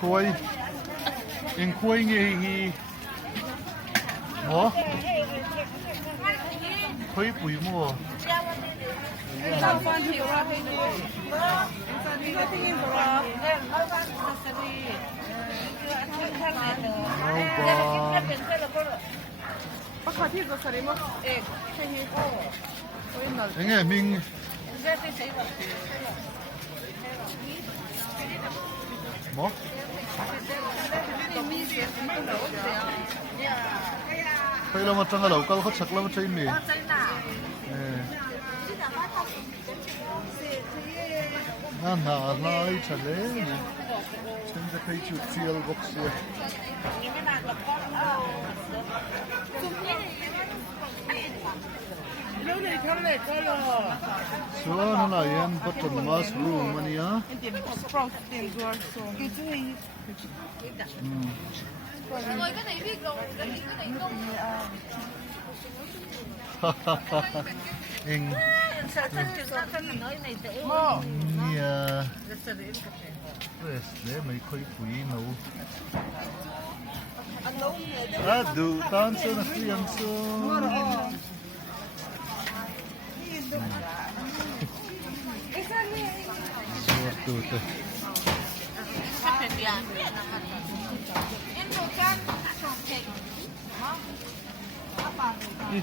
khôi em khôi nghe hi hả khôi bụi mua Insan hiểu ra hay đi. Insan đi có tin rồi. Pakati do sarimo ek kaya ko. Original. nghe mình 뭐 khôi là một trong cái đầu câu khất sặc là một trái mì nè nà nói chả lẽ chânจะthấy chút chiêu gốc xưa so nó là em button mushroom mà nhá Sprout tiền rồi so. Rồi cái này biết rồi, cái này không. anh Nói này dễ. nia res để mấy khối quỷ nấu đủ tan số là khi ăn số đủ thế Chắc là em đồ can. Ih,